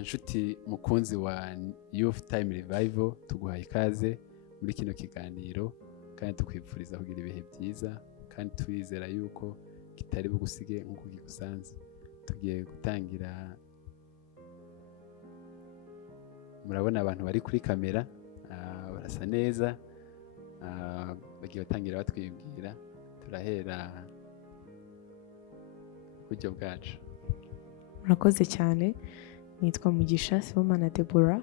Nshuti mukunzi wa Youth Time Revival, tuguhaye ikaze muri kino kiganiro kandi tukwifuriza kugira ibihe byiza, kandi turizera yuko kitari bugusige nk'uko kigusanze. Tugiye gutangira, murabona abantu bari kuri kamera, barasa neza, bagiye batangira batwibwira. Turahera uburyo bwacu. Murakoze cyane, nitwa Mugisha Sibomana Deborah,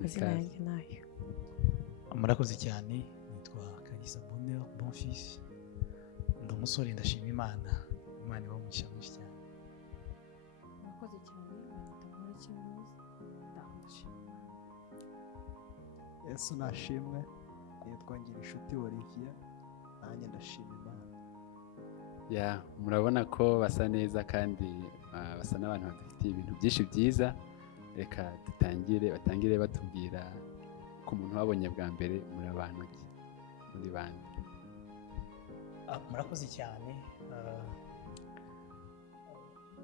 mazina yanjye nayo. Murakoze cyane, nitwa Kalisa Bonheur Bonfils, ndi umusore ndashima Imana iba umugisha mwinshi cyane. Murakoze cyane, nitwa Murekezi ndashima Yesu nashimwe. Nitwa Ngirinshuti Olivier, nanjye ndashima Imana. Murabona ko basa neza kandi basa n'abantu badufitiye ibintu byinshi byiza. Reka batangire batubwira ku muntu wabonye bwa mbere, muri abantu ki, muri bande. Murakoze cyane,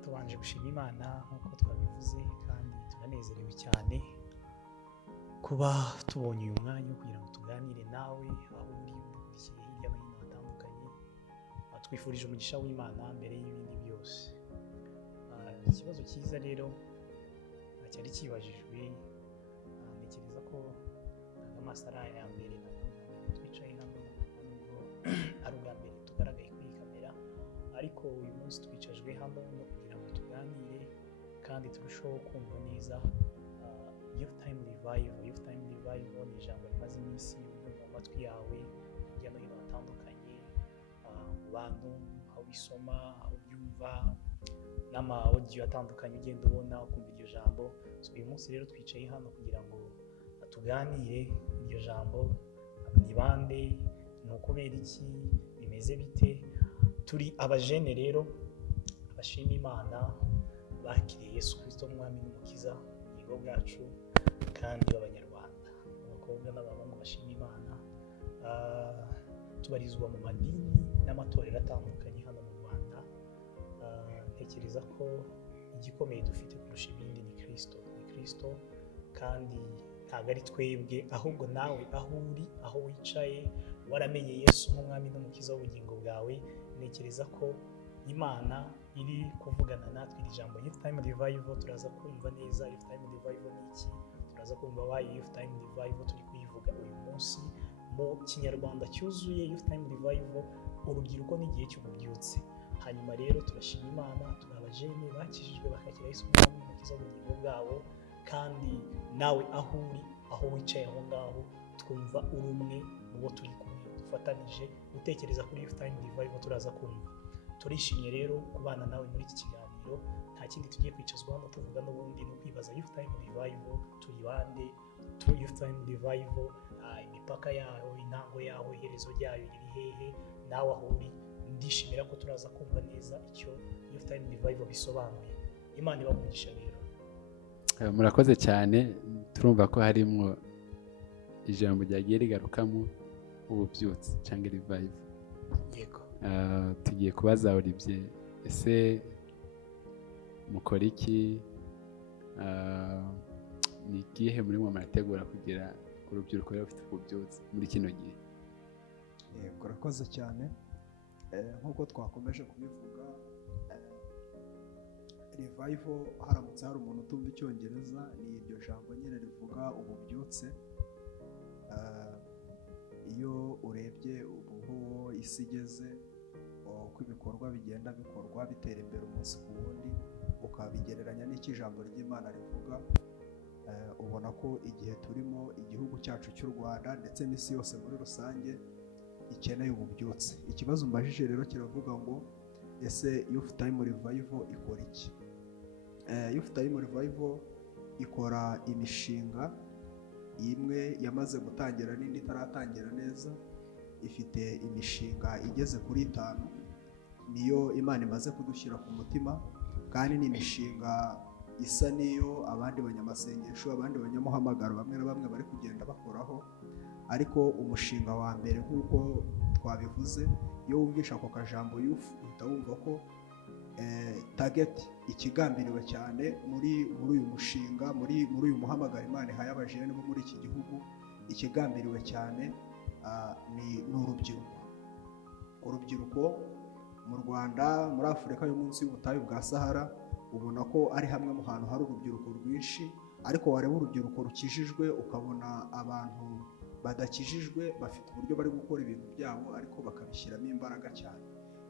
tubanje gushima Imana nk'uko twabivuze, kandi turanezerewe cyane kuba tubonye uyu mwanya wo kugira ngo tuganire nawe aho uri udukurikiye hirya no hino hatandukanye. Twifurije umugisha w'Imana mbere y'ibindi byose. Ikibazo cyiza rero cyari kibajijwe, ntekereza ko amaso ari aya mbere twicaye hano, nubwo ari ubwa mbere tugaragaye kuri iyi kamera, ariko uyu munsi twicajwe hano no kugira ngo tuganire kandi turusheho kumva neza Youth Time Revival. Youth Time Revival ni ijambo rimaze iminsi mu matwi yawe hirya no hino hatandukanye, mu bantu, aho bisoma, aho byumva, n'ama-audio atandukanye ugenda ubona ukumva iryo jambo. Uyu munsi rero twicaye hano kugira ngo tuganire iryo jambo. Ni bande? Ni ukubera iki? Bimeze bite? Turi abajene rero bashima Imana, bakiriye Yesu Kristo nk'umwami n'umukiza ubugingo bwacu, kandi b'abanyarwanda, abakobwa n'abahungu bashima Imana. Tubarizwa mu madini n'amatorero atandukanye hano mu Rwanda. Ntekereza ko igikomeye dufite kurusha ibindi ni Kristo, kandi ntabwo ari twebwe, ahubwo nawe aho uri, aho wicaye, waramenye Yesu nk'umwami n'umukiza w'ubugingo bwawe. Ntekereza ko Imana iri kuvugana natwe. Iri jambo Youth Time Revival turaza kumva neza Youth Time Revival ni iki, turaza kumva why Youth Time Revival turi kuyivuga uyu munsi mu kinyarwanda cyuzuye. Youth Time Revival, urubyiruko n'igihe cy'ububyutse. Hanyuma rero turashima Imana, turi abajene bakijijwe bakakira Yesu nk'umwami n'umukiza w'ubugingo bwabo, kandi nawe aho uri, aho wicaye aho ngaho, twumva uri umwe mu bo turi kumwe dufatanije gutekereza kuri Youth Time Revival turaza kumva. Turishimye rero kubana nawe muri iki kiganiro. Nta kindi tugiye kwicazwa hano tuvuga n'ubundi no kwibaza Youth Time Revival turi bande, Youth Time Revival imipaka yayo, intango yaho, iherezo ryayo riri hehe, nawe aho uri. Ndishimira ko turaza kumva neza icyo Youth Time Revival bisobanuye. Imana ibamugisha rero. Murakoze cyane. Turumva ko harimo ijambo ryagiye rigarukamo ububyutse cyangwa revival. Yego. Tugiye kubaza Olivier, ese mukora iki? Ni igihe murimo murategura kugira urubyiruko rufite ububyutse muri kino gihe? Yego, urakoze cyane. Nk'uko twakomeje kubivuga, revival, haramutse hari umuntu utumva icyongereza, ni iryo jambo nyine rivuga ububyutse. Iyo urebye ubu isi igeze, uko ibikorwa bigenda bikorwa bitera imbere umunsi ku wundi, ukabigereranya n'icyo ijambo ry'Imana rivuga, ubona ko igihe turimo, igihugu cyacu cy'u Rwanda ndetse n'isi yose muri rusange ikeneye ububyutse. Ikibazo mbajije rero kiravuga ngo ese Youth Time Revival ikora iki? Youth Time Revival ikora imishinga imwe yamaze gutangira n'indi itaratangira neza. Ifite imishinga igeze kuri 5 niyo Imana imaze kudushyira ku mutima, kandi ni imishinga isa niyo abandi banyamasengesho, abandi banyamuhamagaro bamwe na bamwe bari kugenda bakoraho. Ariko umushinga wa mbere nk'uko twabivuze, iyo wumvisha ako kajambo youth uhita wumva ko target ikigambiriwe cyane muri uyu mushinga, muri uyu muhamagaro Imana ihaye abajene bo muri iki gihugu, ikigambiriwe cyane ni urubyiruko. Urubyiruko mu Rwanda, muri Afurika yo munsi y'ubutayu bwa Sahara, ubona ko ari hamwe mu hantu hari urubyiruko rwinshi, ariko wareba urubyiruko rukijijwe ukabona abantu badakijijwe bafite uburyo bari gukora ibintu byabo ariko bakabishyiramo imbaraga cyane.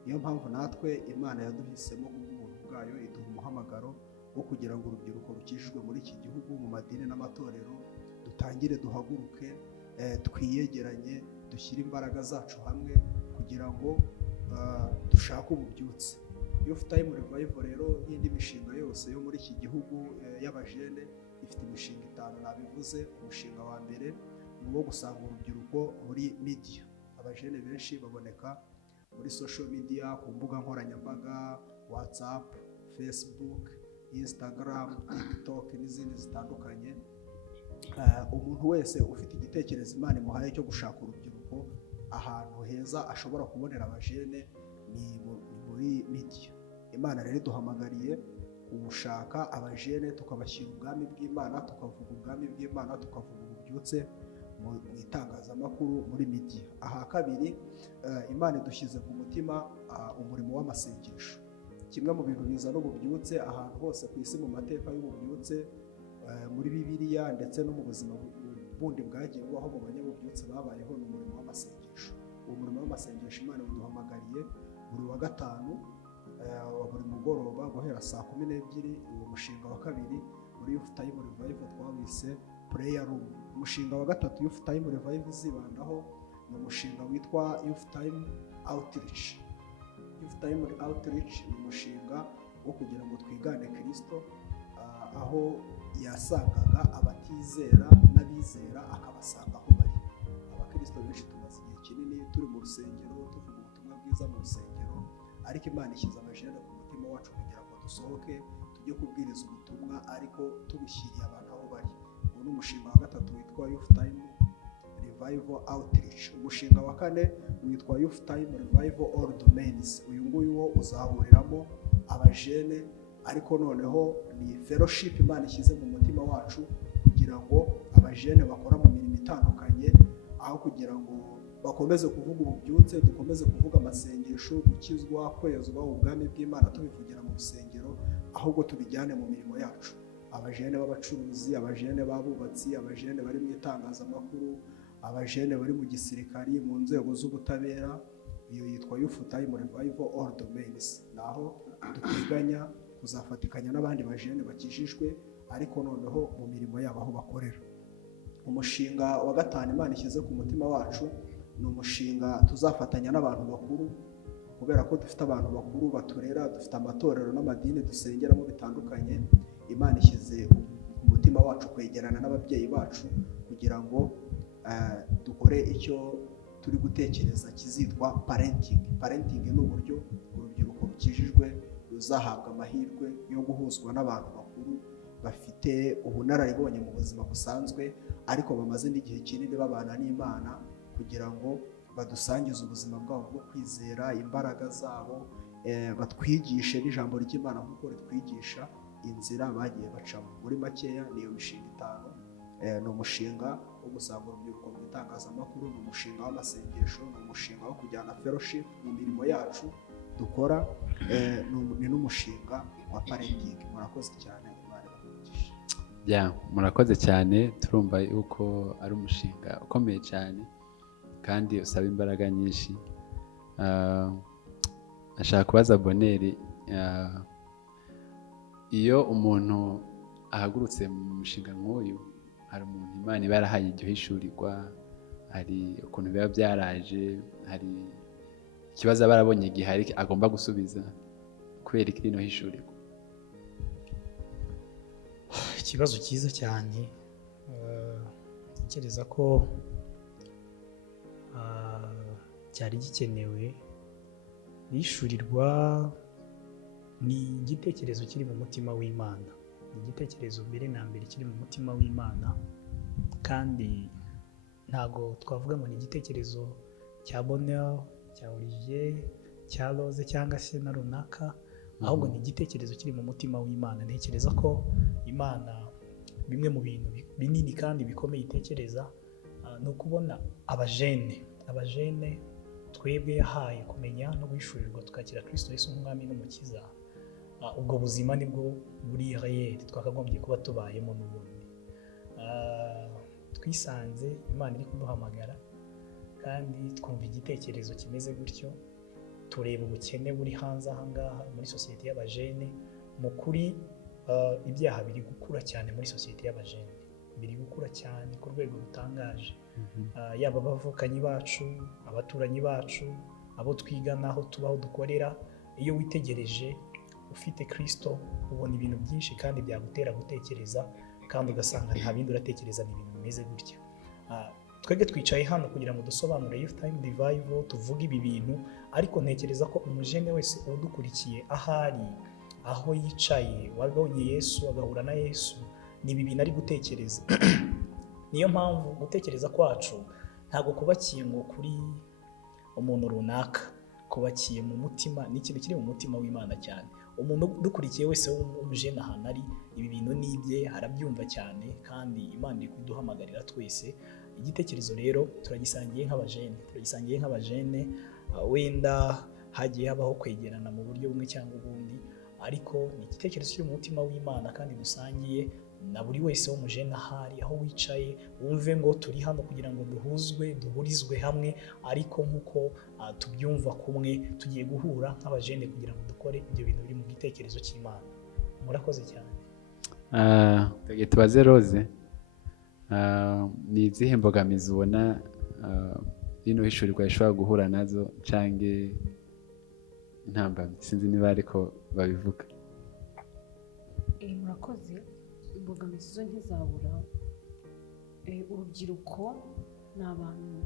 Niyo mpamvu natwe Imana yaduhisemo kubw'ubuntu bwayo iduha umuhamagaro wo kugira ngo urubyiruko rukijijwe muri iki gihugu mu madini n'amatorero dutangire duhaguruke, twiyegeranye, dushyire imbaraga zacu hamwe kugira ngo dushake ububyutse. Youth Time Revival rero n'indi mishinga yose yo muri iki gihugu y'abajene ifite imishinga 5 nabivuze. Umushinga wa mbere ni uwo gusanga urubyiruko muri media. Abajene benshi baboneka muri social media, ku mbuga nkoranyambaga, WhatsApp, Facebook, Instagram, TikTok n'izindi zitandukanye. Umuntu wese ufite igitekerezo Imana imuhaye cyo gushaka urubyiruko ahantu heza ashobora kubonera abajene ni muri media. Imana rero duhamagariye gushaka abajene tukabashyira ubwami bw'Imana, tukavuga ubwami bw'Imana, tukavuga ububyutse mu itangazamakuru muri media. Aha kabiri, Imana idushyize ku mutima umurimo w'amasengesho. Kimwe mu bintu bizana ububyutse ahantu hose ku isi mu mateka y'ububyutse, muri Bibiliya ndetse no mu buzima bundi bwagiye bubaho mu banyabubyutse babayeho, ni umurimo w'amasengesho. Uwo murimo w'amasengesho Imana iduhamagariye buri wa gatanu wa buri mugoroba guhera saa 12. Uwo mushinga wa kabiri muri Youth Time Revival twawise Prayer Room. Umushinga wa gatatu Youth Time Revival izibandaho ni umushinga witwa Youth Time Outreach. Youth Time Outreach ni umushinga wo kugira ngo twigane Kristo, aho yasangaga abatizera n'abizera akabasanga aho bari. Abakristo benshi tumaze igihe kinini turi mu rusengero tuvuga ubutumwa bwiza mu rusengero, ariko Imana ishyize amajene ku mutima wacu kugira ngo dusohoke tujye kubwiriza ubutumwa ariko tubushyiriye abantu aho bari. Uwo ni umushinga wa gatatu witwa Youth Time Revival Outreach. Umushinga wa kane witwa Youth Time Revival All Domains. Uyu nguyu wo uzahuriramo abajene, ariko noneho ni fellowship Imana ishyize mu mutima wacu kugira ngo abajene bakora mu mirimo itandukanye, aho kugira ngo bakomeze kuvuga ububyutse, dukomeze kuvuga amasengesho, gukizwa, kwezwa, ubwami bw'Imana tubivugira mu rusengero, ahubwo tubijyane mu mirimo yacu. Abajene b'abacuruzi, abajene b'abubatsi, abajene bari mu itangazamakuru, abajene bari mu gisirikari, mu nzego z'ubutabera. Iyo yitwa Youth Time Revival All Domains. Naho duteganya kuzafatikanya n'abandi bajene bakijijwe ariko noneho mu mirimo yabo aho bakorera. Umushinga wa gatanu Imana ishyize ku mutima wacu ni umushinga tuzafatanya n'abantu bakuru, kubera ko dufite abantu bakuru baturera, dufite amatorero n'amadini dusengeramo bitandukanye. Imana ishyize ku mutima wacu kwegerana n'ababyeyi bacu kugira ngo dukore icyo turi gutekereza kizitwa parenting. Parenting ni uburyo urubyiruko rukijijwe ruzahabwa amahirwe yo guhuzwa n'abantu bakuru bafite ubunararibonye mu buzima busanzwe ariko bamaze n'igihe kinini babana n'Imana, kugira ngo badusangize ubuzima bwabo bwo kwizera, imbaraga zabo, batwigishe n'ijambo ry'Imana nk'uko ritwigisha inzira bagiye bacamo. Muri makeya niyo mishinga 5. Ni umushinga wo gusanga urubyiruko mu itangazamakuru, ni umushinga w'amasengesho, ni umushinga wo kujyana fellowship mu mirimo yacu dukora, ni n'umushinga wa parenting. Murakoze cyane, Imana ibahe. Murakoze cyane. Turumva yuko ari umushinga ukomeye cyane kandi usaba imbaraga nyinshi. Nashaka kubaza Boneri, iyo umuntu ahagurutse mu mushinga nk'uyu, hari umuntu Imana iba yarahaye iryo hishurirwa, hari ukuntu biba byaraje, hari ikibazo aba arabonye gihari agomba gusubiza kubera iki rino hishurirwa? Ikibazo cyiza cyane. Ntekereza ko cyari gikenewe. Hishurirwa ni igitekerezo kiri mu mutima w'Imana, ni igitekerezo mbere na mbere kiri mu mutima w'Imana, kandi ntago twavuga ngo ni igitekerezo cya Bonheur, cya Olivier, cya Rose cyangwa se na runaka, ahubwo ni igitekerezo kiri mu mutima w'Imana. Ntekereza ko Imana bimwe mu bintu binini kandi bikomeye itekereza ni ukubona abajene twebwe yahaye kumenya no guhishurirwa tukakira Kristo Yesu nk'umwami n'umukiza. Ubwo buzima nibwo buri réel twakagombye kuba tubayemo n'ubundi. Twisanze Imana iri kuduhamagara kandi twumva igitekerezo kimeze gutyo, tureba ubukene buri hanze aha ngaha muri sosiyete y'abajene. Mu kuri ibyaha biri gukura cyane muri sosiyete y'abajene, biri gukura cyane ku rwego rutangaje. Yaba abavukanyi bacu, abaturanyi bacu, abo twigana, aho tubaho dukorera, iyo witegereje ufite Kristo ubona ibintu byinshi kandi byagutera gutekereza, kandi ugasanga nta bindi uratekereza, ni ibintu bimeze gutya. Twebwe twicaye hano kugira ngo dusobanure Youth Time Revival, tuvuge ibi bintu, ariko ntekereza ko umujene wese udukurikiye ahari, aho yicaye, wabonye Yesu, agahura na Yesu, ni ibi bintu ari gutekereza. Niyo mpamvu gutekereza kwacu ntabwo kubakiye ngo kuri umuntu runaka, kubakiye mu mutima, ni ikintu kiri mu mutima w'Imana cyane. Umuntu udukurikiye wese w'umujene ahantu ari, ibi bintu ni ibye, arabyumva cyane, kandi Imana iri kuduhamagarira twese. Igitekerezo rero turagisangiye nk'abajene, wenda hagiye habaho kwegerana mu buryo bumwe cyangwa ubundi, ariko ni igitekerezo kiri mu mutima w'Imana kandi dusangiye na buri wese w'umujene ahari, aho wicaye, wumve ngo turi hano kugira ngo duhurizwe hamwe, ariko nk'uko tubyumva kumwe, tugiye guhura nk'abajene kugira ngo dukore ibyo bintu biri mu gitekerezo cy'Imana. Murakoze cyane. Tubaze Rose, ni izihe mbogamizi ubona rino hishurirwa rishobora guhura nazo canke intambamyi? Sinzi niba ariko babivuga. Murakoze. Imbogamizi zo ntizabura. Urubyiruko ni abantu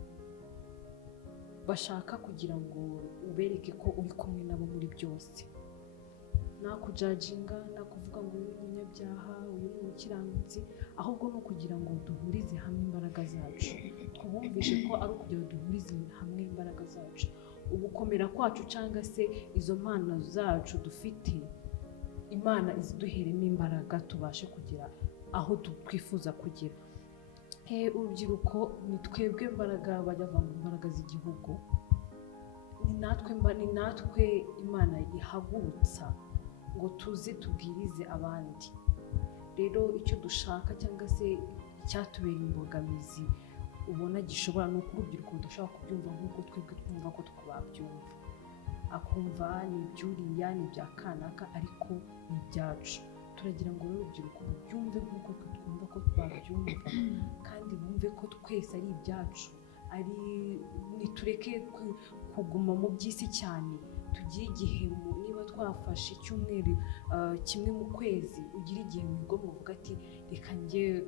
bashaka kugira ngo ubereke ko uri kumwe nabo muri byose, nta kujajinga, nta kuvuga ngo uyu ni umunyabyaha, uyu ni umukiranutsi, ahubwo ni ukugira ngo duhurize hamwe imbaraga zacu, twumvishe ko ari ukugira ngo duhurize hamwe imbaraga zacu, ugukomera kwacu cyangwa se izo mpano zacu dufite, Imana iziduheremo imbaraga tubashe kugera aho twifuza kugera. Urubyiruko ni twebwe imbaraga bajya mu imbaraga z'igihugu, ni natwe Imana ihagurutsa ngo tuze tubwirize abandi. Rero icyo dushaka cyangwa se icyatubera imbogamizi ubona gishobora no urubyiruko rudashobora kubyumva nk'uko twebwe twumva ko twabyumva, akumva ni ibyuriya, ni ibya kanaka, ariko ni ibyacu. Turagira ngo urubyiruko rubyumve nk'uko twumva ko twabyumva, kandi bumve ko twese ari ibyacu, nitureke kuguma mu by'isi cyane, tugire igihe niba twafashe icyumweru kimwe mu kwezi, ugira igihe wiga muvuga ati reka njye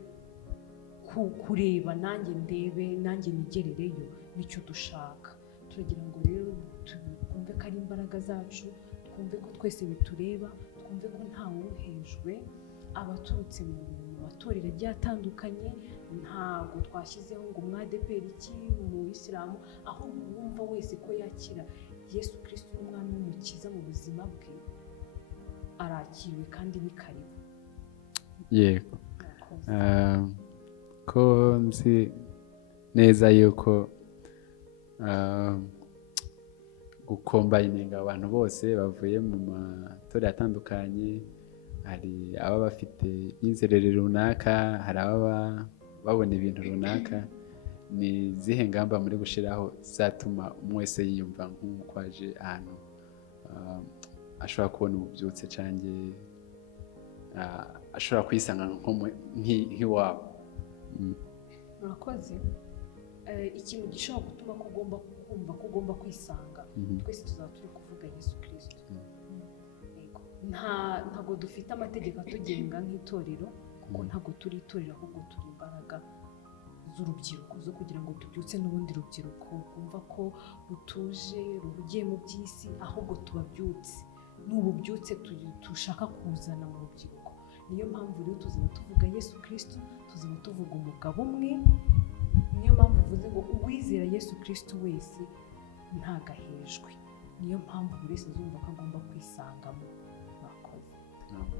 kureba, nanjye ndebe, nanjye nigerereyo. Nicyo dushaka. Turagira ngo rero twumve ko ari imbaraga zacu, twumve ko twese bitureba, twumve ko ntawe uruhejwe, abaturutse mu matorero agiye atandukanye, ntabwo twashyizeho ngo umwadeperi iki, mu Isilamu, ahubwo wumva wese ko yakira Yesu Kristo n'umwami w'umukiza mu buzima bwe, arakiriwe kandi ni karibu. Yego. Ko nzi neza yuko gukombayininga abantu bose bavuye mu matorero atandukanye, hari ababa bafite imyizerere runaka, hari ababa babona ibintu runaka, ni izihe ngamba muri gushyiraho zatuma umwe wese yiyumva nk'uko aje ahantu ashobora kubona ububyutse cyangwa ashobora kwisanga nk'iwabo? Murakoze. Ikintu gishobora gutuma ko ugomba kumva ko ugomba kwisanga, twese tuzaba turi kuvuga Yesu Kristo. Ntabwo dufite amategeko atugenga nk'itorero, kuko ntabwo turi itorero, ahubwo turi imbaraga z'urubyiruko zo kugira ngo tubyutse n'ubundi rubyiruko kumva ko rutuje, ruhugiye mu by'isi, ahubwo tubabyutse. N'ububyutse dushaka kuzana mu rubyiruko. Niyo mpamvu rero tuzaba tuvuga Yesu Kristo, tuzaba tuvuga umugabo umwe. Niyo mpamvu uvuze ngo uwizera Yesu Kristo wese ntagahejwe. Niyo mpamvu buri wese azumva ko agomba kwisangamo.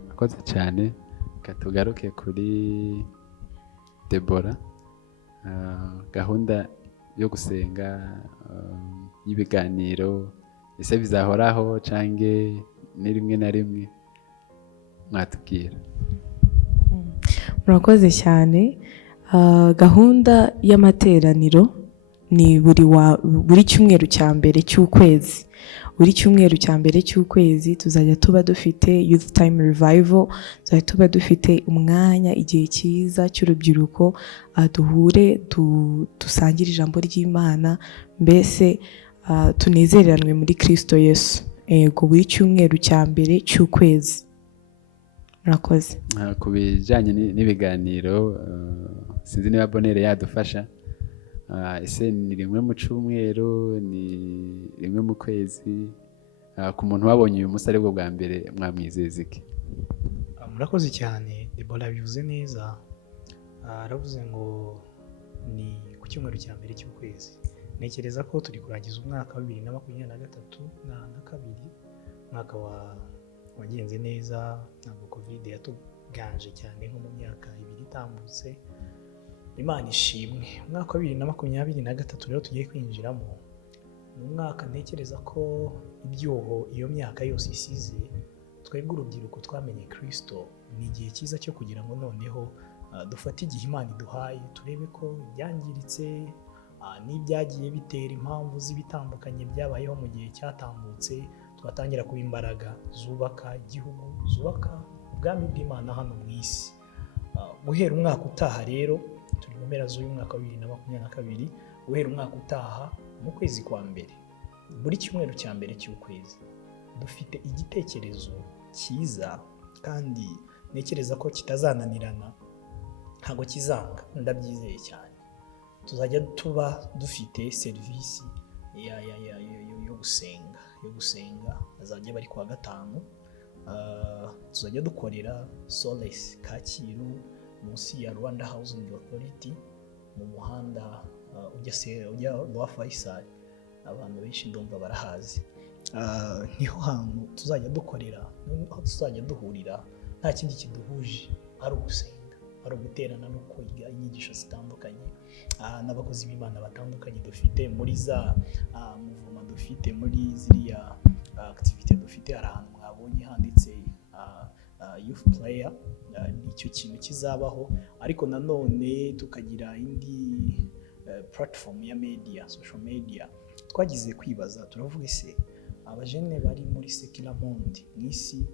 murakoze cyane. Reka tugaruke kuri Debora. Gahunda yo gusenga y'ibiganiro ese bizahoraho cyangwa ni rimwe na rimwe mwatubwira? murakoze cyane. Gahunda y'amateraniro ni buri cyumweru cya mbere cy'ukwezi. Buri cyumweru cya mbere cy'ukwezi tuzajya tuba dufite youth time revival, tuzajya tuba dufite umwanya, igihe cyiza cy'urubyiruko, duhure dusangire ijambo ry'Imana, mbese tunezereranwe muri Kristo Yesu. Yego, buri cyumweru cya mbere cy'ukwezi. Murakoze. Ku bijyanye n'ibiganiro, sinzi niba Bonere yadufasha. Ese ni rimwe mu cyumweru, ni rimwe mu kwezi? Ku muntu wabonye uyu munsi aribwo bwa mbere, mwamwizeza iki? Murakoze cyane. Debora bivuze neza, aravuze ngo ni ku cyumweru cya mbere cy'ukwezi. Ntekereza ko turi kurangiza umwaka wa 2023 na kabiri. Umwaka wagenze neza, ntabwo covid yatuganje cyane nko mu myaka 2 itambutse. Imana ishimwe. Umwaka wa 2023 rero tugiye kwinjiramo, ni umwaka ntekereza ko ibyuho iyo myaka yose isize, twebwe urubyiruko twamenye Kristo, ni igihe cyiza cyo kugira ngo noneho dufate igihe Imana iduhaye, turebe ko byangiritse n'ibyagiye bitera impamvu z'ibitandukanye byabayeho mu gihe cyatambutse, twatangira kuba imbaraga zubaka igihugu, zubaka ubwami bw'Imana hano mu isi. Guhera umwaka utaha rero, turi mu mpera z'uyu mwaka wa 2022, guhera umwaka utaha mu kwezi kwa mbere, buri cyumweru cya mbere cy'ukwezi dufite igitekerezo cyiza kandi ntekereza ko kitazananirana, ntabwo kizanga, ndabyizeye cyane. Tuzajya tuba dufite serivisi yo gusenga, azajya bari kuwa gatanu. Tuzajya dukorera Solace Kacyiru munsi ya Rwanda Housing Authority, mu muhanda ujya wa Faisal. Abantu benshi ndumva barahazi. Niho hantu tuzajya dukorera, aho tuzajya duhurira, nta kindi kiduhuje ari ugusenga, ari uguterana no kwiga inyigisho zitandukanye, n'abakozi b'Imana batandukanye dufite muri za muvuma, dufite muri ziriya activity dufite. Hari ahantu mwabonye handitse youth player, nicyo kintu kizabaho. Ariko nanone tukagira indi platform ya media, social media. Twagize kwibaza, turavuga ese abajene bari muri secular monde, mwisi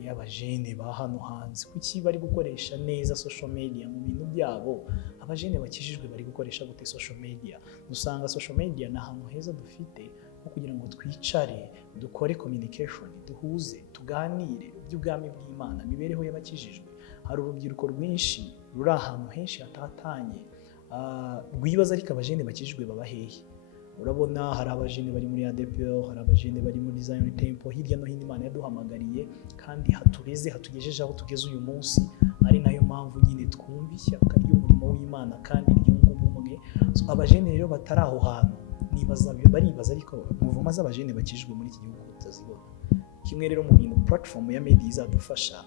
y'abajene ba hano hanze, kuki bari gukoresha neza social media mu bintu byabo? Abajene bakijijwe bari gukoresha gute social media? Dusanga social media ni ahantu heza dufite nko kugira ngo twicare, dukore communication, duhuze, tuganire iby'ubwami bw'Imana, imibereho y'abakijijwe. Hari urubyiruko rwinshi ruri ahantu henshi hatatanye, rwibaza ariko abajene bakijijwe baba hehe? Urabona hari abajene bari muri ADPR, hari abajene bari muri Zion Temple, hirya no hino Imana yaduhamagariye kandi hatugejeje aho tugeze uyu munsi. Ari nayo mpamvu nyine twumva ishyaka ry'umurimo w'Imana kandi ryunga ubumwe. Abajene rero batari aho hantu baribaza ariko muvuma z'abajene bakijijwe muri iki gihugu tutazibona. Kimwe rero mu bintu platform ya media izadufasha,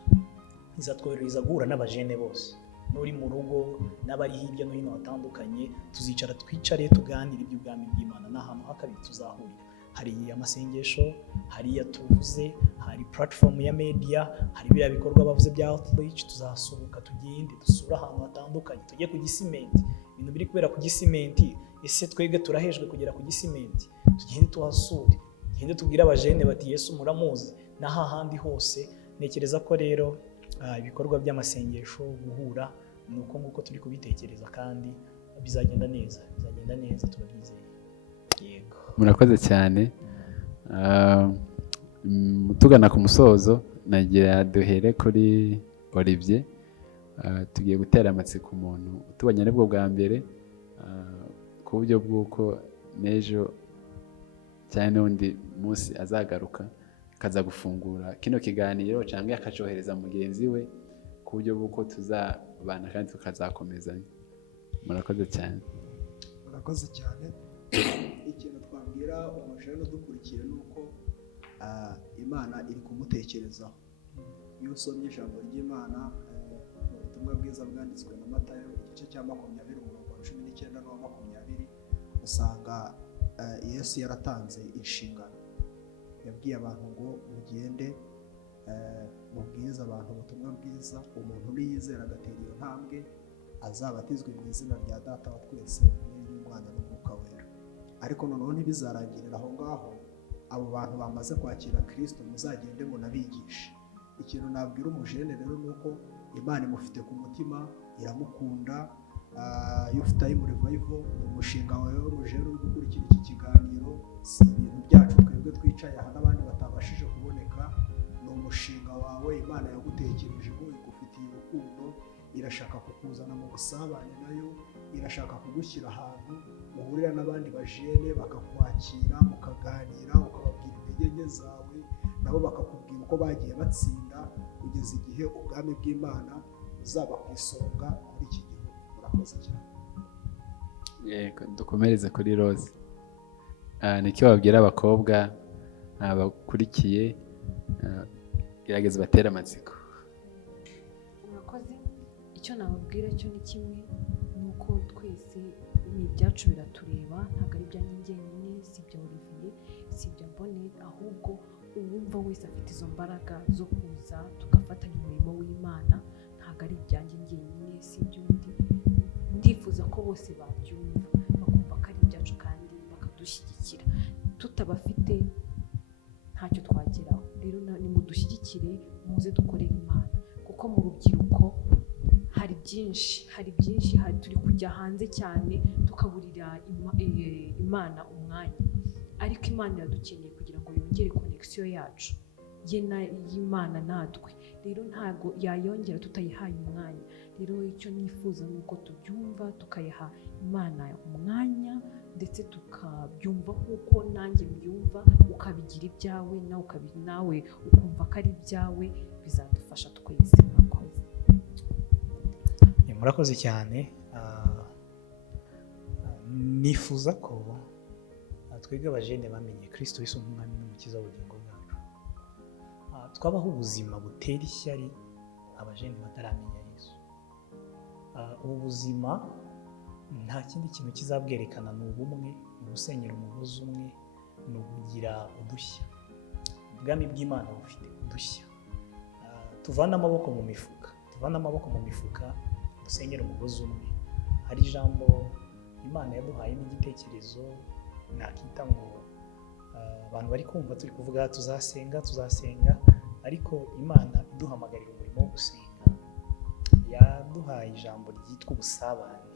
izatworohereza guhura n'abajene bose, n'uri mu rugo n'abari hirya no hino hatandukanye. Tuzicara twicare tuganire iby'ubwami bw'Imana. N'ahantu hakabiri tuzahurira, hari amasengesho, hariya tuvuze, hari platform ya media, hari biriya bikorwa bavuze bya outreach. Tuzasohoka tugende dusura ahantu hatandukanye, tujye ku Gisimenti, ibintu biri kubera ku Gisimenti. Ese twebwe turahejwe kugera ku Gisimenti? Tugende tuhasure, tugende tubwire abajene bati Yesu muramuzi. N'aha handi hose ntekereza ko rero ibikorwa by'amasengesho, guhura, ni uko nguko turi kubitekereza kandi bizagenda neza, turabyizeye. Yego, murakoze cyane. Tugana ku musozo, nagira duhere kuri Olivier. Tugiye gutera amatsiko umuntu utubonye aribwo bwa mbere, ku buryo bw'uko n'ejo cyane n'undi munsi azagaruka akaza gufungura kino kiganiro cyangwa akacohereza mugenzi we, ku buryo bw'uko tuzabana kandi tukazakomezanya. Murakoze cyane. Murakoze cyane. Ikintu twabwira umujene udukurikiye ni uko Imana iri kumutekerezaho. iyo usomye ijambo ry'Imana mu butumwa bwiza bwanditswe na Matayo igice cya 20 umurongo wa 19 n'uwa 20 usanga Yesu yaratanze inshingano, yabwiye abantu ngo mugende mubwiriza abantu ubutumwa bwiza, umuntu niyizera agatera iyo ntambwe azabatizwe mu izina rya Data wa twese n'Umwana n'Umwuka wera. Ariko noneho ntibizarangirira aho ngaho, abo bantu bamaze kwakira Kristo muzagende munabigishe. Ikintu nabwira umujene rero ni uko Imana imufite ku mutima, iramukunda. Youth Time Revival ni umushinga wawe w'umujene uri gukurikira iki kiganiro, si ibintu byacu twebwe twicaye aha n'abandi batabashije kuboneka, ni umushinga wawe Imana yagutekerejeho, igufitiye urukundo, irashaka kukuzana mu busabane nayo, irashaka kugushyira ahantu uhurira n'abandi bajene bakakwakira, mukaganira, ukababwira intege nke zawe, nabo bakakubwira uko bagiye batsinda kugeza igihe ubwami bw'Imana buzaba ku isonga muri iki gihugu. Murakoze cyane. Yego, dukomereze kuri Rose. Niki wabwira abakobwa bakurikiye, gerageza batera amatsiko. Murakoze. Icyo nababwira cyo ni kimwe, ni uko twese ni ibyacu biratureba, ntabwo ari ibyanjye njyenyine, si ibya Olivier, si ibya Bonnet, ahubwo uwumva wese afite izo mbaraga zo kuza tugafatanya umurimo w'Imana, ntabwo ari ibyanjye njyenyine, si iby'undi. Ndifuza ko bose babyumva, bakumva ko ari ibyacu kandi bakadushyigikira. Tutabafite ntacyo twageraho. Rero nimudushyigikire, muze dukorere Imana, kuko mu rubyiruko hari byinshi, turi kujya hanze cyane tukaburira Imana umwanya, ariko Imana iradukeneye kugira ngo yongere connection yacu y'Imana natwe. Rero ntago yayongera tutayihaye umwanya. Rero icyo nifuza ni uko tubyumva, tukayiha Imana umwanya, ndetse tukabyumva nk'uko nanjye mbyumva, ukabigira ibyawe, nawe ukumva ko ari ibyawe, bizadufasha twese. Murakoze cyane. Nifuza ko twebwe abajene bamenye Kristo Yesu nk'umwami n'umukiza w'ubugingo bwacu, twabaho ubuzima butera ishyari abajene bataramenya Yesu. Ubu buzima nta kindi kintu kizabwerekana, ni ubumwe, ni ugusenyera umugozi umwe, ni ukugira udushya. Ubwami bw'Imana bufite udushya. Tuvana amaboko mu mifuka, dusenyera umugozi umwe. Hari ijambo Imana yaduhayemo igitekerezo, nakita ngo abantu bari kumva turi kuvuga tuzasenga, ariko Imana iduhamagarira umurimo wo gusenga, yaduhaye ijambo ryitwa ubusabane.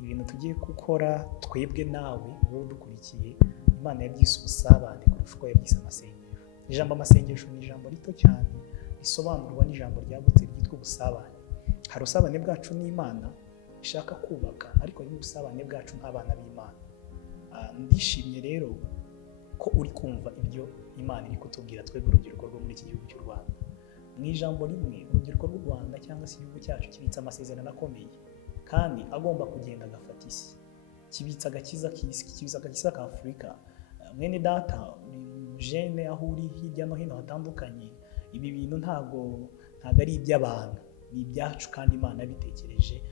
Ibintu tugiye gukora twebwe nawe wowe dukurikiye, Imana yabyise ubusabane kurusha uko yabyise amasengesho. Ijambo amasengesho ni ijambo rito cyane, risobanurwa n'ijambo ryagutse ryitwa ubusabane. Hari ubusabane bwacu n'Imana ishaka kubaka, ariko hari n'ubusabane bwacu nk'abana b'Imana. Ndishimye rero ko uri kumva ibyo Imana iri kutubwira twebwe urubyiruko rwo muri iki gihugu cy'u Rwanda. Mu ijambo rimwe, urubyiruko rw'u Rwanda cyangwa se igihugu cyacu kibitse amasezerano akomeye kandi agomba kugenda agafata isi, kibitse agakiza k'isi, kibitse agakiza ka Afurika. Mwene data, jene aho uri hirya no hino hatandukanye, ibi bintu ntago ari iby'abantu, ni ibyacu kandi Imana yabitekereje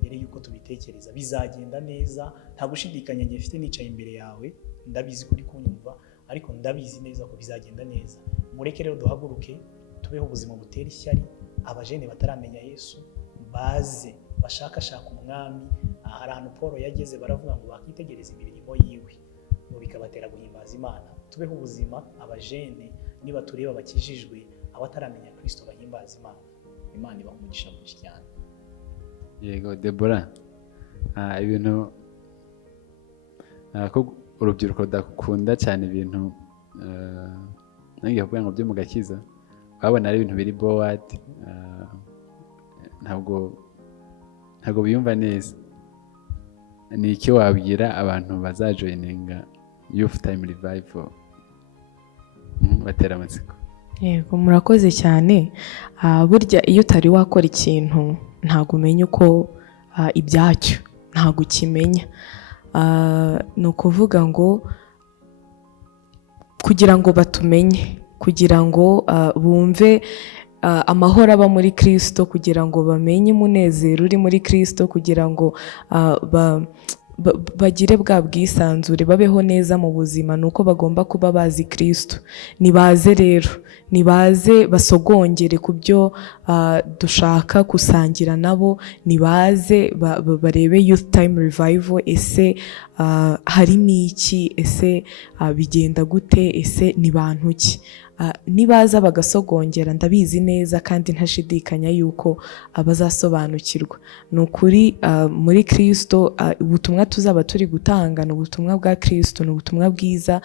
mbere yuko tubitekereza. Bizagenda neza, nta gushidikanya njye mfite nicaye imbere yawe, ndabizi ko uri kunyumva, ariko ndabizi neza ko bizagenda neza. Mureke rero duhaguruke, tubeho ubuzima butera ishyari, abajene bataramenya Yesu baze bashakashaka umwami. Hari ahantu Paul yageze baravuga ngo bakitegereza imirimo yiwe, ngo bikabatera guhimbaza Imana. Tubeho ubuzima abajene, niba tureba bakijijwe, abataramenya Kristo bahimbaza Imana. Imana ibaha umugisha mwinshi cyane. Yego Deborah, ibintu ko urubyiruko rudakunda cyane ibintu nangiye kuvuga ngo byo mu gakiza, babona ari ibintu biri bowad, ntabwo biyumva neza. Ni iki wabwira abantu bazajoyininga Youth Time Revival batera amatsiko? Yego, murakoze cyane. Burya iyo utari wakora ikintu ntabwo umenya uko ibyacyo, ntabwo ukimenya. Ni ukuvuga ngo kugira ngo batumenye, kugira ngo bumve amahoro aba muri Kristo, kugira ngo bamenye umunezero uri muri Kristo, kugira ngo bagire bwa bwisanzure, babeho neza mu buzima, ni uko bagomba kuba bazi Kristo. Nibaze rero, nibaze basogongere ku byo dushaka gusangira nabo, nibaze barebe Youth Time Revival, ese harimo iki, ese bigenda gute, ese ni bantu ki. Nibaza bagasogongera, ndabizi neza kandi ntashidikanya yuko bazasobanukirwa. Ni ukuri muri Kristo ubutumwa tuzaba turi gutanga ni ubutumwa bwa Kristo, ni ubutumwa bwiza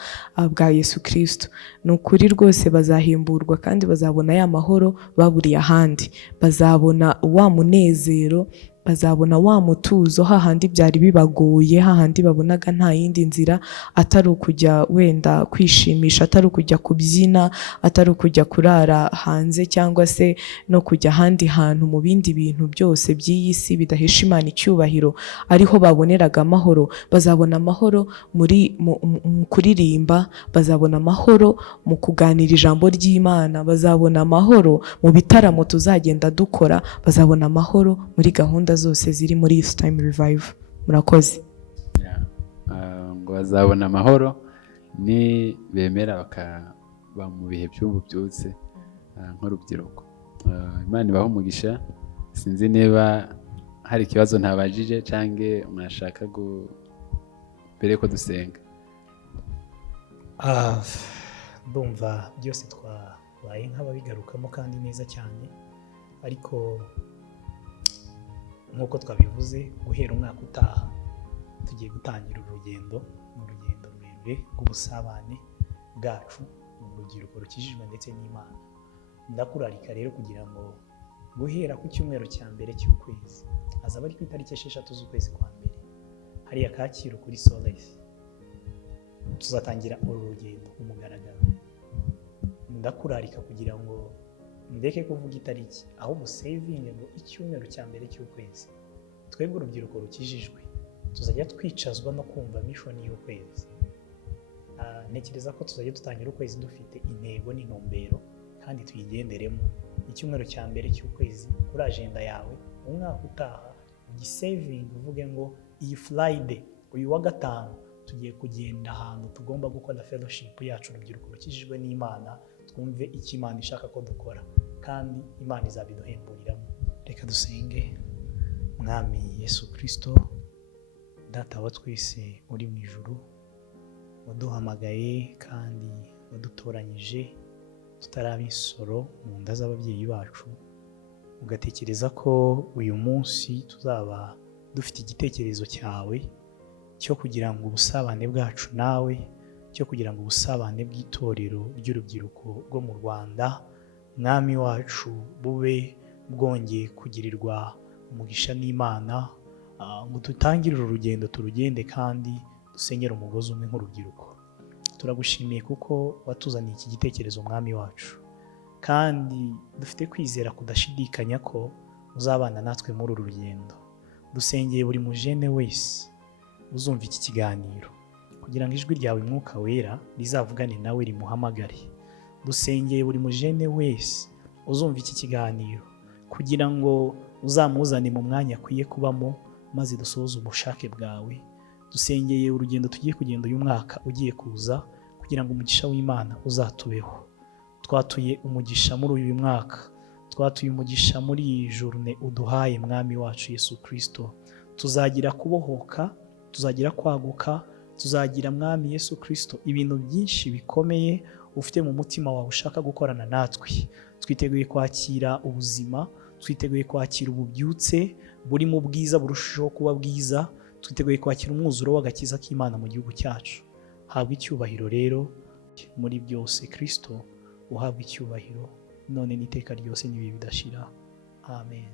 bwa Yesu Kristo. Ni ukuri rwose bazahimburwa kandi bazabona ya mahoro baburiye ahandi, bazabona wa munezero, bazabona wa mutuzo, hahandi byari bibagoye, hahandi babonaga nta yindi nzira atari ukujya wenda kwishimisha, atari ukujya kubyina, atari ukujya kurara hanze, cyangwa se no kujya ahandi hantu mu bindi bintu byose by'iyi si bidahesha Imana icyubahiro, ariho baboneraga amahoro. Bazabona amahoro mu kuririmba, bazabona amahoro mu kuganira ijambo ry'Imana, bazabona amahoro mu bitaramo tuzagenda dukora, bazabona amahoro muri gahunda zose ziri muri Youth Time Revival. Murakoze. Ngo bazabona amahoro ni bemera bakaba mu bihe by'ububyutse nk'urubyiruko. Imana ibahe umugisha. Sinzi niba hari ikibazo ntabajije cyangwa mwashaka mbere ko dusenga. Ndumva byose twabaye nk'ababigarukamo kandi neza cyane, ariko nk'uko twabivuze, guhera umwaka utaha tugiye gutangira urugendo, ni urugendo rurerure rw'ubusabane bwacu mu rubyiruko rukijijwe ndetse n'Imana. Ndakurarika rero kugira ngo guhera ku cyumweru cya mbere cy'ukwezi, azaba ari ku itariki 6 z'ukwezi kwa mbere, hariya Kacyiru kuri Solace, tuzatangira uru rugendo ku mugaragaro. Ndakurarika kugira ngo ndeke kuvuga itariki, ahubwo sevinge ngo icyumweru cya mbere cy'ukwezi twebwe urubyiruko rukijijwe tuzajya twicazwa no kumva mission y'ukwezi. Ntekereza ko tuzajya dutangira ukwezi dufite intego n'intumbero kandi tuyigenderemo. Icyumweru cya mbere cy'ukwezi kuri agenda yawe umwaka utaha ugisevinge, uvuge ngo iyi Friday, uyu wa gatanu tugiye kugenda ahantu tugomba gukora fellowship yacu urubyiruko rukijijwe n'Imana, twumve icyo Imana ishaka ko dukora kandi Imana izabiduhemburiramo. Reka dusenge. Mwami Yesu Kristo, Data wa twese uri mu ijuru, waduhamagaye kandi wadutoranyije tutaraba insoro mu nda z'ababyeyi bacu, ugatekereza ko uyu munsi tuzaba dufite igitekerezo cyawe cyo kugira ngo ubusabane bwacu nawe, cyo kugira ngo ubusabane bw'itorero ry'urubyiruko rwo mu Rwanda, Mwami wacu, bube bwongeye kugirirwa umugisha n'Imana, ngo dutangire uru rugendo turugende kandi dusenyere umugozi umwe nk'urubyiruko. Turagushimiye kuko watuzaniye iki gitekerezo Mwami wacu, kandi dufite kwizera kudashidikanya ko uzabana natwe muri uru rugendo. Dusengeye buri mujene wese uzumva iki kiganiro kugira ngo ijwi ryawe Mwuka Wera rizavugane nawe rimuhamagare. Dusengeye buri mujene wese uzumva iki kiganiro kugira ngo uzamuzane mu mwanya akwiye kubamo, maze dusohoze ubushake bwawe. Dusengeye urugendo tugiye kugenda uyu mwaka ugiye kuza kugira ngo umugisha w'Imana uzatubeho. Twatuye umugisha muri uyu mwaka, twatuye umugisha muri iyi journée uduhaye Mwami wacu Yesu Kristo. Tuzagira kubohoka, tuzagira kwaguka, tuzagira Mwami Yesu Kristo ibintu byinshi bikomeye ufite mu mutima wawe ushaka gukorana natwe. Twiteguye kwakira ubuzima, twiteguye kwakira ububyutse buri mu bwiza burushaho kuba bwiza, twiteguye kwakira umwuzuro w'agakiza k'Imana mu gihugu cyacu. Habwa icyubahiro rero muri byose, Kristo uhabwa icyubahiro none n'iteka ryose n'ibihe bidashira. Amen.